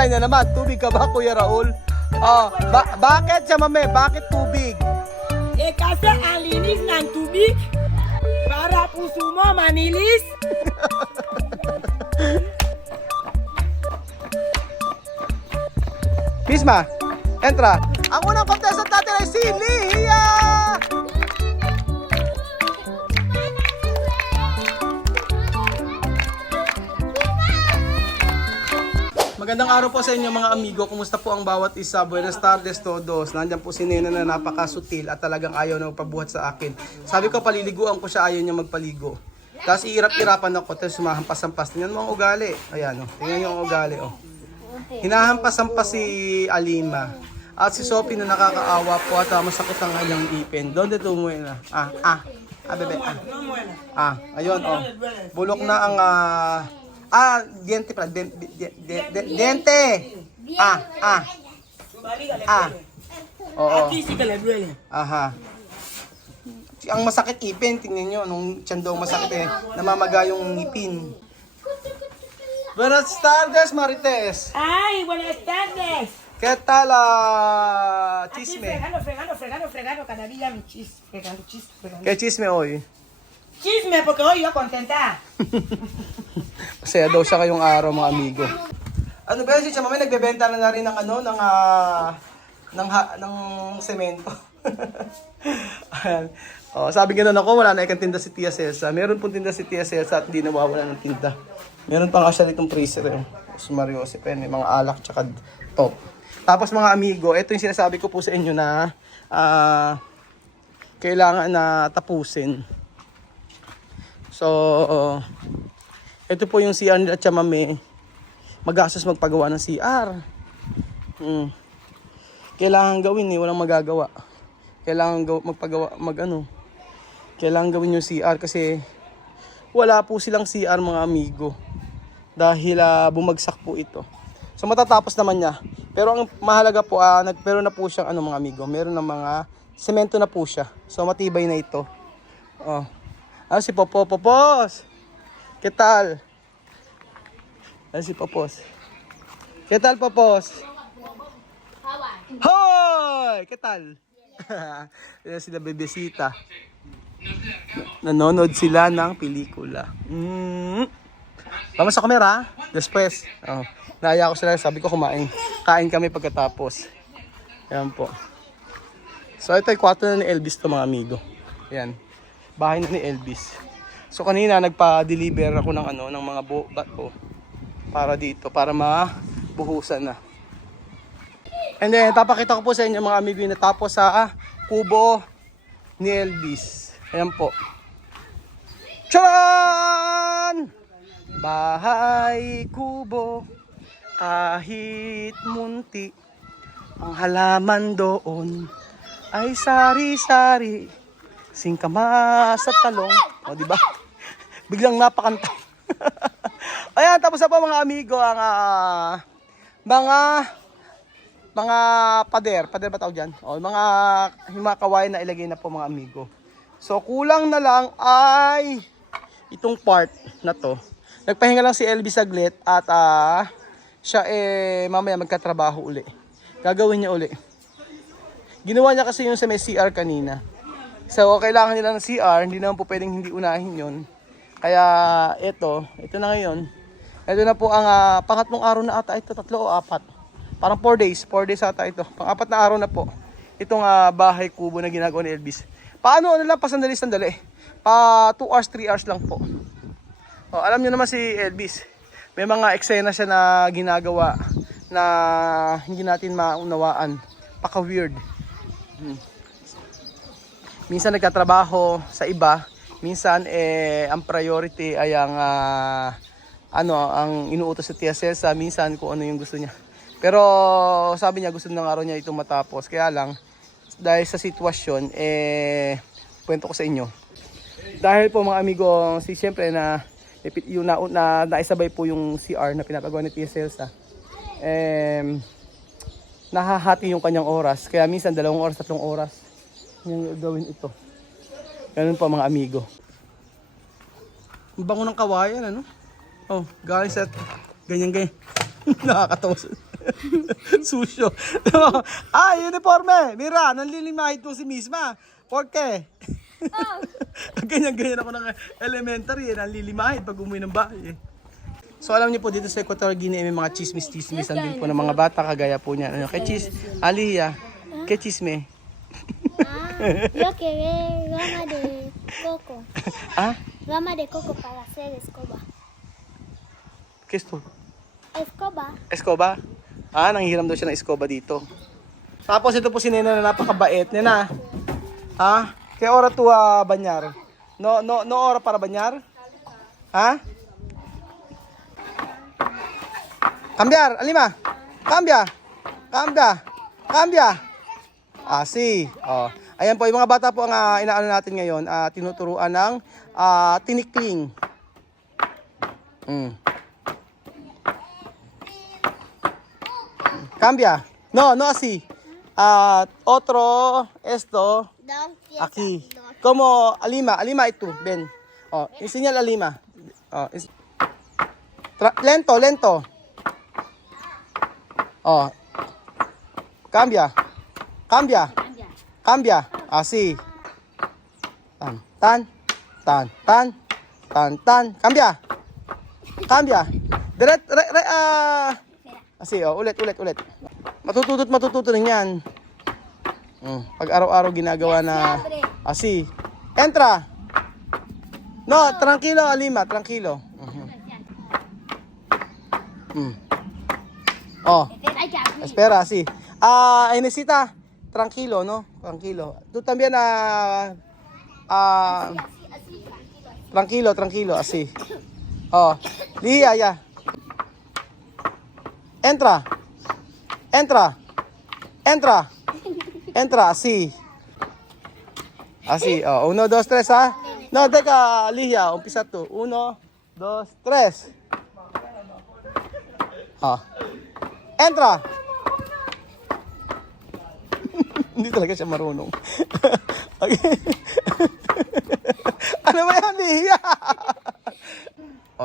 reply na naman. Tubig ka ba, Kuya Raul? Bakit siya, mame? Bakit tubig? Kasi ang linis ng tubig para puso mo manilis. Misma, entra. Ang unang contestant natin ay si Liya! Magandang araw po sa inyo mga amigo. Kumusta po ang bawat isa? Buenas tardes todos. Nandiyan po si Nena na napakasutil at talagang ayaw na magpabuhat sa akin. Sabi ko paliliguan ko siya, ayaw niya magpaligo. Tapos iirap-irapan ako, tapos sumahampas-hampas. Tingnan mo ang ugali. Ayan o, tingnan niyo ang ugali o. Hinahampas-hampas si Alima. At si Sophie na nakakaawa po at masakit ang kanyang ipin. Donde tumuwi na? Bebe. Ayun o. Bulok na ang diente pala. Diente. Oo. Aha. Ang masakit ipin, tingnan nyo. Nung tiyan daw masakit namamaga yung ngipin. Buenas tardes, Marites. Ay, buenas tardes. ¿Qué tal, chisme? Fregando cada día mi chisme. Fregando chisme. ¿Qué chisme hoy? Chisme, porque hoy yo contenta. Masaya daw siya kayong araw, mga amigo. Ano ba si Chamamay, nagbebenta na rin ng ng semento. Sabi ganoon ako, wala na ikang tinda si Tia Celsa. Meron pong tinda si Tia Celsa at hindi nawawala ng tinda. Meron pang asya ditong freezer Si Mario Pen, mga alak tsaka top. Tapos mga amigo, ito yung sinasabi ko po sa inyo na kailangan na tapusin. So, ito po yung CR nila Chamame. Magastos magpagawa ng CR. Kailangan gawin walang magagawa. Kailangan kailangan gawin yung CR kasi wala po silang CR mga amigo. Dahil bumagsak po ito. So matatapos naman niya. Pero ang mahalaga po, meron na po siyang mga amigo. Meron na mga semento na po siya. So matibay na ito. Si Popos. ¿Qué tal? Si Popos. ¿Qué tal, Popos? Hoy! ¿Qué tal? Yan sila bebesita. Nanonood sila ng pelikula. Vamos sa kamera, después. Naaya ko sila, sabi ko kumain. Kain kami pagkatapos. Ayan po. So ito ay kwarto na ni Elvis to mga amigo. Ayan. Bahay na ni Elvis. So kanina nagpa-deliver ako ng ng mga bato para dito, para mabuhusan na. And then papakita ko po sa inyo mga amigo yung natapos sa kubo ni Elvis. Ayan po. Charan! Bahay kubo, kahit munti, ang halaman doon ay sari-sari, singkamas at talong. O diba? Biglang napakanta. Ayan, tapos na po mga amigo ang mga pader ba tawag dyan? O, mga himakaway na ilagay na po mga amigo. So kulang na lang ay itong part na to. Nagpahinga lang si Elvis saglit at siya mamaya magkatrabaho uli. Gagawin niya uli. Ginawa niya kasi yung sa may CR kanina. So kailangan nila ng CR, hindi naman po pwedeng hindi unahin yon. Kaya ito na ngayon. Ito na po ang pangatlong araw na ata ito, 3 o 4. Parang 4 days ata ito. Pang-4 na araw na po. Itong bahay kubo na ginagawa ni Elvis. Paano lang, pasandali-sandali. 2 hours, 3 hours lang po. Alam niyo naman si Elvis, may mga eksena siya na ginagawa na hindi natin maunawaan. Paka-weird. Minsan nagkatrabaho sa iba, minsan ang priority ay ang inuutos sa Tia Celsa, minsan kung ano yung gusto niya. Pero sabi niya gusto ng araw niya itong matapos. Kaya lang dahil sa sitwasyon kwento ko sa inyo. Dahil po mga amigo, siyempre na yung naisabay po yung CR na pinapagawa ni Tia Celsa. Nahahati yung kanyang oras. Kaya minsan 2 oras, 3 oras yung gawin ito. Ganun po mga amigo. Ang bango ng kawayan, galing sa ganyan. Nakakatawa. Susyo. Uniforme. Mira, nanlilimahid po si Misma. Porke. Ganyan-ganyan ako ng elementary. Nanlilimahid pag umuwi ng bahay. So alam niyo po dito sa Equatorial Guinea may mga chismis-chismis din po ng mga bata kagaya po niya. Ano, kay Aliyah, kay chisme. Yo quería rama de coco. Ah? Rama de coco para hacer escoba. ¿Qué es to? Escoba. Escoba? Ah, nanghihiram daw siya ng escoba dito. Tapos ito po si Nena na napakabait. Nena, ha? Kaya ora to banyar? No ora para banyar? Ha? Cambiar, Alima. Cambia. Si. Oh. Ayan po, yung mga bata po ang inaano natin ngayon, tinuturuan ng tinikling. Cambia. No así. Otro, esto, aquí. Como Alima ito, ven. Oh, enseñale a Alima. Oh, lento. Oh. Cambia. Así. Tan. Cambia. Así, ulit. Matututo rin yan. Pag araw-araw ginagawa na así. Entra. No, tranquilo, Alima, tranquilo. Oh. Espera, así. Necesita tranquilo, ¿no? Tranquilo. Tú también tranquilo, así. Oh. Lía, ya. Entra, así. Así, 1, 2, 3, ah. No, teka, Lihia, umpisa to. 1, 2, 3. Entra. Hindi talaga siya marunong. Ano ba yan, Lihia?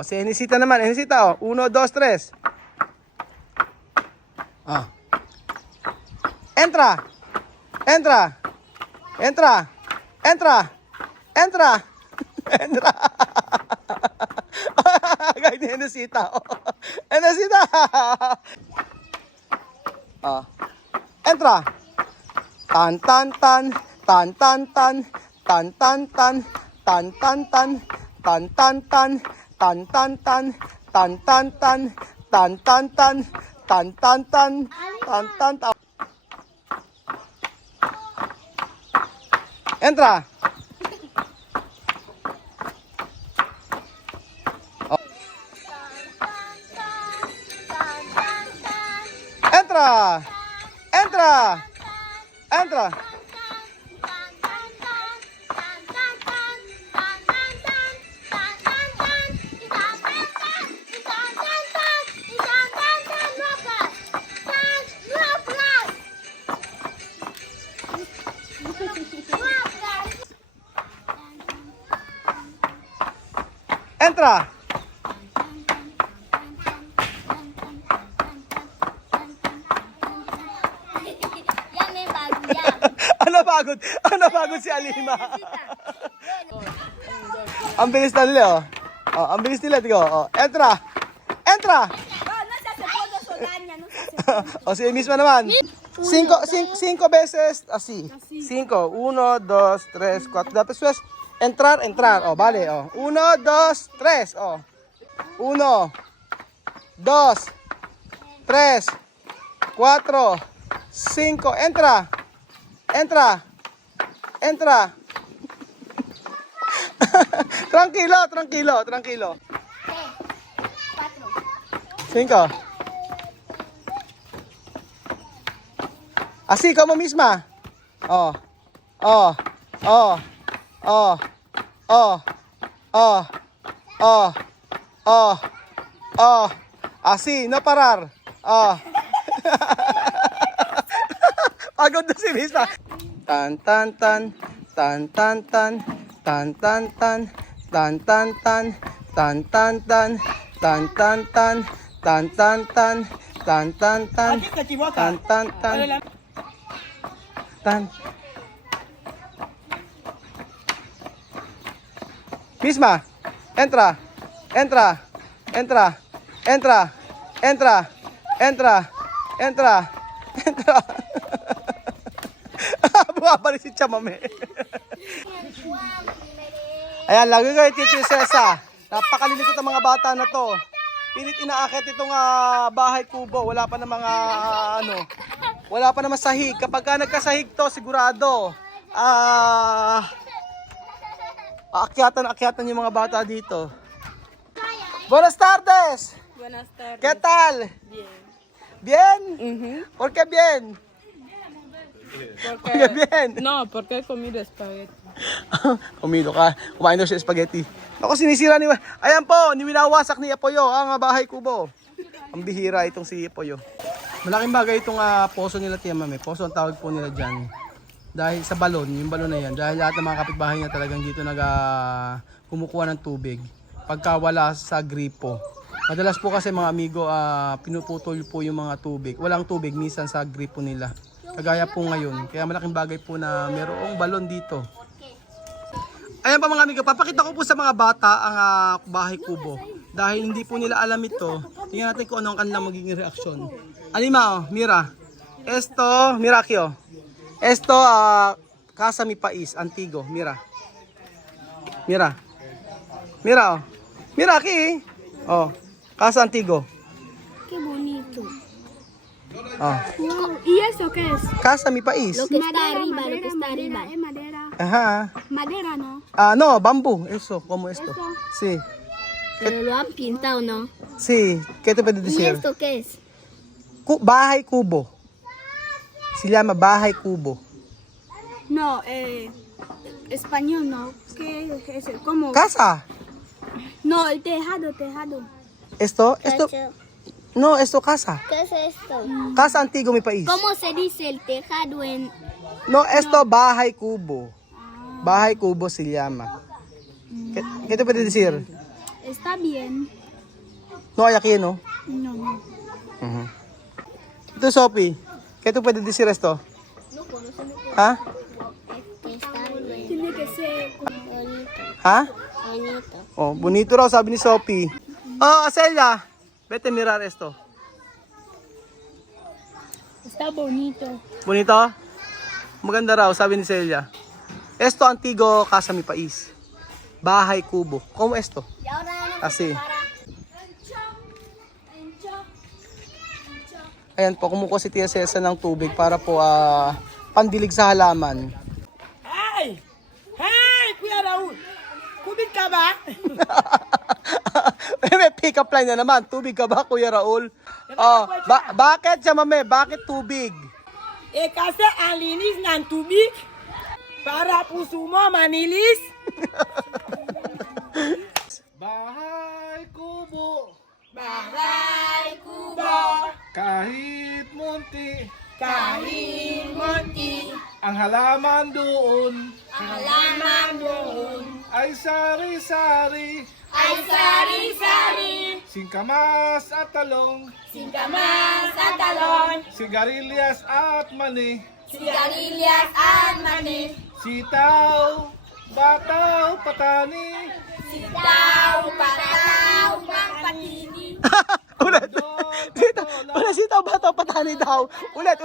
Si Enesita naman. Enesita, 1, 2, 3. Entra. Gaya ni Enesita. Enesita. Entra. Tan. Entra. Entra. Entra. Ya me bagya. Ano pagod si Alima? Ang bilis na nila, ang bilis nila, tigo. Entra. Si misma naman. 5 veces, así. 5, 1, 2, 3, 4. Después, entrar. Vale, 1, 2, 3, 1, 2, 3, 4, 5. Entra. Tranquilo. 5. Así como misma. Así, no parar. Pagod na si Misma. Tan. Tan, tan, tan. Aquí se equivoca. Tan, tan, tan. Dale la- Tan. Misma. Entra. Entra. Entra. Entra. Entra. Entra. Entra. Entra. Bumabalik si Chamame. Ayan, lagi kayo Tito Cesa. Napakalilikot ang mga bata na to. Pilit inaakit itong bahay kubo. Wala pa na mga wala pa naman sahig. Kapag ka nagkasahig to, sigurado aakyatan yung mga bata dito. Buenas tardes. Buenas tardes. ¿Qué tal? Bien. Bien? Ujú. ¿Por qué bien? ¿Por qué bien? No, porque he comido espagueti. Kumido ka. Kumain daw siya spaghetti. Ako sinisira ni... Ayan po, niwinawasak ni Apoyo ang bahay kubo. Ang bihira itong si Apoyo. Malaking bagay itong poso nila, Tia Mami. Poso ang tawag po nila dyan. Dahil sa balon, yung balon na yan. Dahil lahat ng mga kapitbahay na talagang dito kumukuha ng tubig. Pagka wala sa gripo. Madalas po kasi mga amigo, pinuputol po yung mga tubig. Walang tubig, minsan sa gripo nila. Kagaya po ngayon. Kaya malaking bagay po na mayroong balon dito. Ayan pa mga amigo, papakita ko po sa mga bata ang bahay kubo. Dahil hindi po nila alam ito, tingnan natin kung ano ang kanilang magiging reaksyon. Alima, mira. Esto, mira aquí, oh. Esto, casa mi país, antigo, mira. Mira. Mira, oh. Mira aquí, oh. Casa antigo. Qué bonito. Oh. ¿Y eso qué es? Casa mi país. Lo que está arriba, lo que está arriba. Es madera. Ajá. Madera, ¿no? No, bambú, eso, como esto. Sí. Pero lo han pintado, ¿no? Sí, ¿qué te puedo ¿Y decir? esto qué es? Bahay kubo. Se llama bahay kubo. No, español, ¿no? ¿Qué es eso? ¿Cómo? Casa. No, el tejado. Esto, no, esto casa. ¿Qué es esto? Casa antiguo mi país. ¿Cómo se dice el tejado en...? No, esto bahay kubo. Bahay kubo se llama. ¿Qué te puedo decir? Está bien. No hay aquí, ¿no? No. Ujú. Tú, Sophie, ¿qué tú puedes decir esto? ¿Ah? Está bien. Tiene que ser Bonito. ¿Ah? Bonito. Oh, bonito raw, sabi ni Sophie. Oh, Celia, vete a mirar esto. Está bonito. Bonito? Maganda raw, sabi ni Celia. Esto antigo casa mi país. Bahay kubo. Como esto? Y ahora Así. Ayan po, kumukuha si Tia Cesa ng tubig para po pandilig sa halaman. ¡Ay! ¡Ay! Cuida Raúl. ¿Kubit ka ba? May pick-up line na naman. Tubig ka ba, Kuya Raul? Bakit siya, mame? Bakit tubig? Kasi ang linis ng tubig para puso mo manilis. Bahay kubo, Bahay kubo, kahit munti, kahit munti, ang halaman doon halaman doon ay sari-sari, ay sari-sari, singkamas at talong, singkamas at talon, sigarilyas at mani, sigarilyas at mani, sitaw, bataw, patani, sitaw, pataw, pangpatini. Ulit. Ulit, sitaw, bataw, patani daw. Ulit.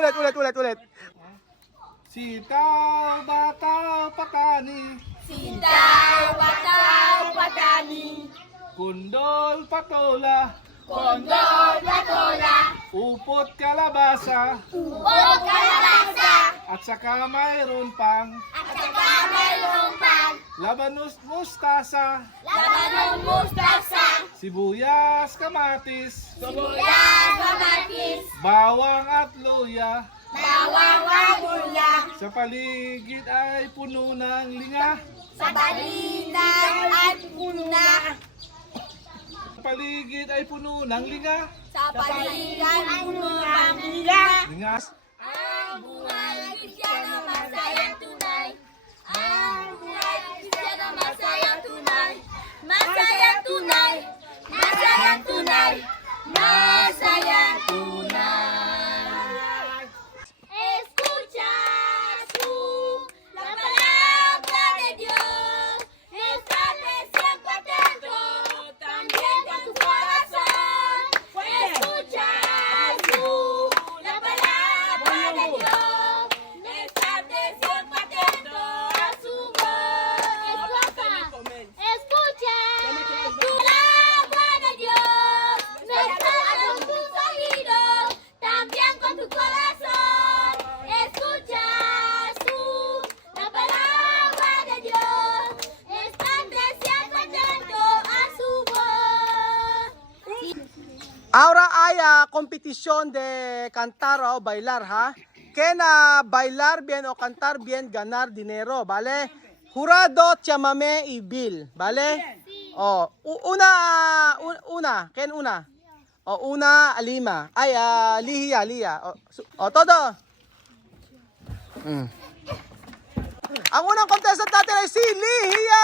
sitaw, bataw, patani, Sitaw, pataw, patani, kundol, patola, kondol, patola, upot, kalabasa, ubod, kalabasa, at saka mayroon pang at saka mayroong pang labanos, mustasa, labanong mustasa, sibuyas, kamatis, sibuyas, kamatis, bawang at luya. bawang at gula, Sa paligid ay puno ng linga. sa balitan at puna, Sa paligid ay puno ng linga. sa balitan at puno ng ila. Linga. Ang buhay ng Kristiyano masayang tunay. Ang buhay ng Kristiyano masayang tunay. Masayang tunay. Masayang tunay. Masayang tunay. Ahora hay competición de cantar o bailar, ¿ha? Que na bailar bien o cantar bien, ganar dinero, ¿vale? Jurado, chamame y Bill, ¿vale? Oh, una, ¿quién una? O una, lima. Ay, liya. Todo. Ang unang contestant natin ay si Liya!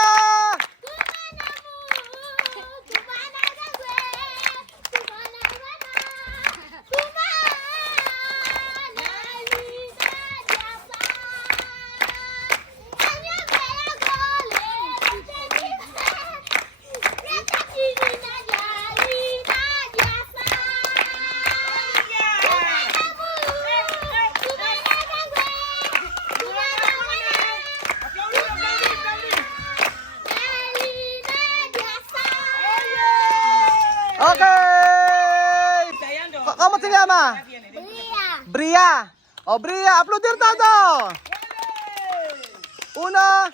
Okay! ¿Cómo se llama? Bria. Oh, Bria, aplaudir todo. Uno.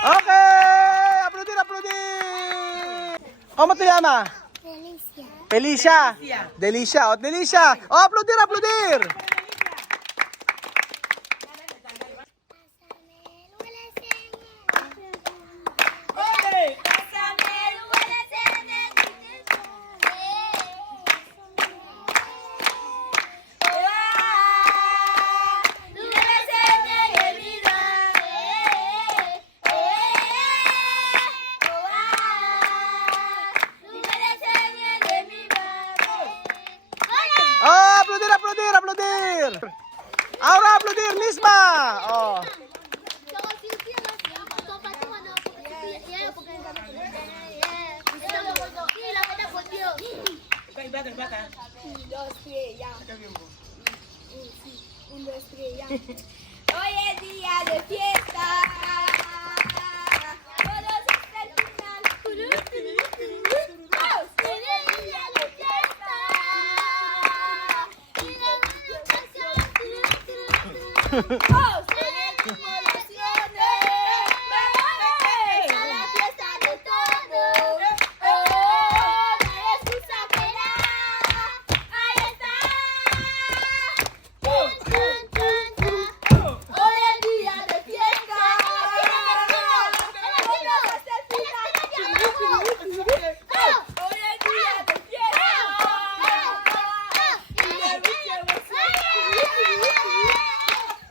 Okay, aplaudir. ¿Cómo te llamas? Felicia. Delicia. Delicia. Oh, aplaudir. Oh, aplaudir. Ahora aplaudir misma. Oh. Hoy es día de fiesta. Todos están final. ¡Oh! Hoy es día de fiesta. Y la ¡oh! Tenemos emociones. ¡Vamos a la fiesta de todos! ¡Oh! No hay excusa que dar. ¡Ahí está! Hoy es día de fiesta. Hoy es día de fiesta. Y de mucha emoción.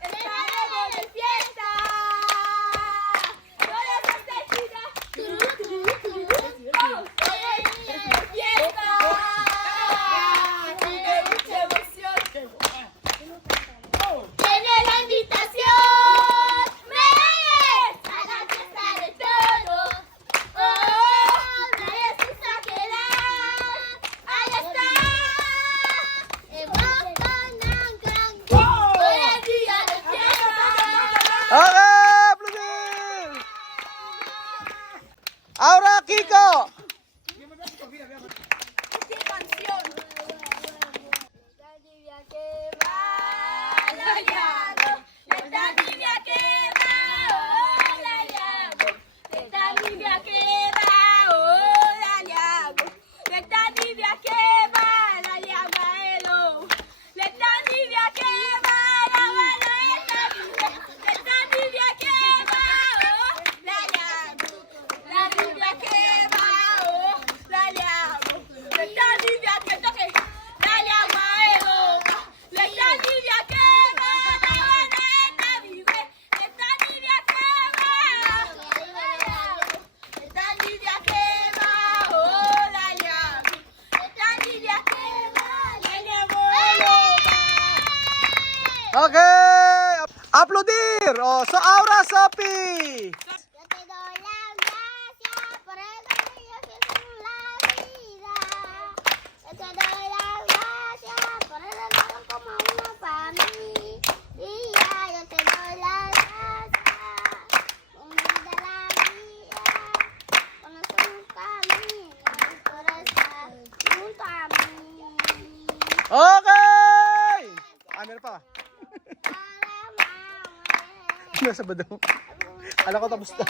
Estaremos de fiesta. Todas estas chicas. Hoy es día de fiesta. Y de mucha emoción. Tiene la invitación, ¡Reyes! A la fiesta de todos. ¡Oh! No hay excusa que dar. ¡Ahí está! Hoy es día de fiesta. Okay, aplaudir. Ahora Kiko. ¿Qué canción? La lluvia que va, la llamo. Esta lluvia que va, oh, la llamo. Esta lluvia que va, oh, la llamo. Esta lluvia que va, la llama hello. Esta lluvia que va, la mano esta lluvia. Esta lluvia que va, oh, la llamo. La lluvia que va, oh, la llamo. Esta lluvia que toque, la llama hello. Esta lluvia que va, la mano esta vive. Esta lluvia que va, esta lluvia que va, oh, la llamo. Esta lluvia que va, la llamo hello. Okay, aplaudir. Oh, so ahora Sophie. Yo te doy las gracias por el cariño que es en la vida. Yo te doy las gracias por el amor como una familia. Yo te doy las gracias por de la vida. Nasa ba daw? Alam ko tapos na.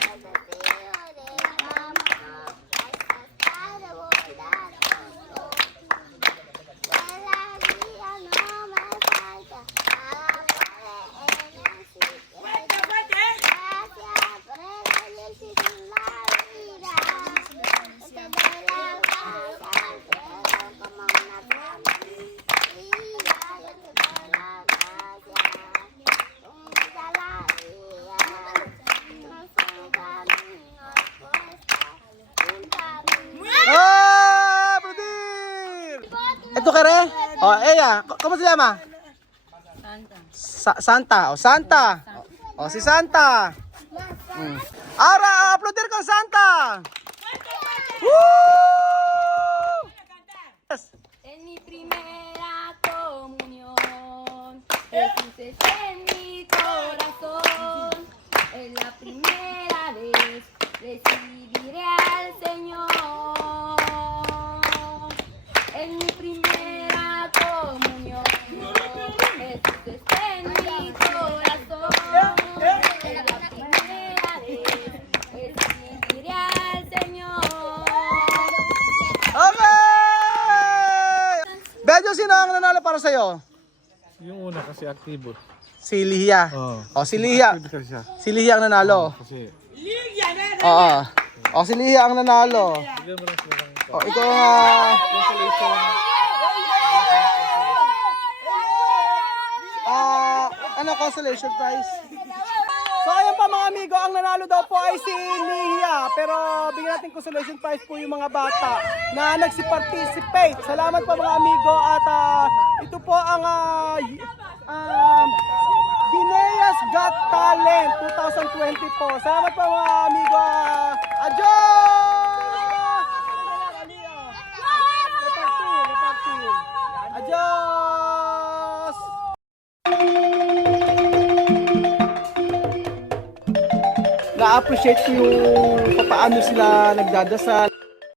Ah! Brudir! Ito ka rin? Oh, Eya, ¿cómo se llama? Santa. O, Santa. O, si Santa. Ahora, aplaudir con Santa. ¡Woo! En mi primera comunión, Jesús es en mi corazón. Es la primera vez recibiré al Señor. En mi primera comunión, Jesús es en mi corazón. Es la primera vez recibiré al Señor. Okay! Bedyo, sino ang nanalo para sa'yo? Yung una kasi aktibo. Si Lihia. Oo. O, si Lihia. Kasi siya. Si Lihia ang nanalo. Kasi, Oo. O, si Lihia ang nanalo. bigyan mo lang sila ng O, ikaw ang ano, consolation prize. So ayun pa mga amigo, ang nanalo daw po ay si Lihia. Pero bigyan natin consolation prize po yung mga bata na nagsi-participate. Salamat po mga amigo at ito po ang Guinea's Got Talent 2020 po. Salamat po mga amigo. Adios! Repartir. Adios! Na-appreciate ko yung paano sila nagdadasal.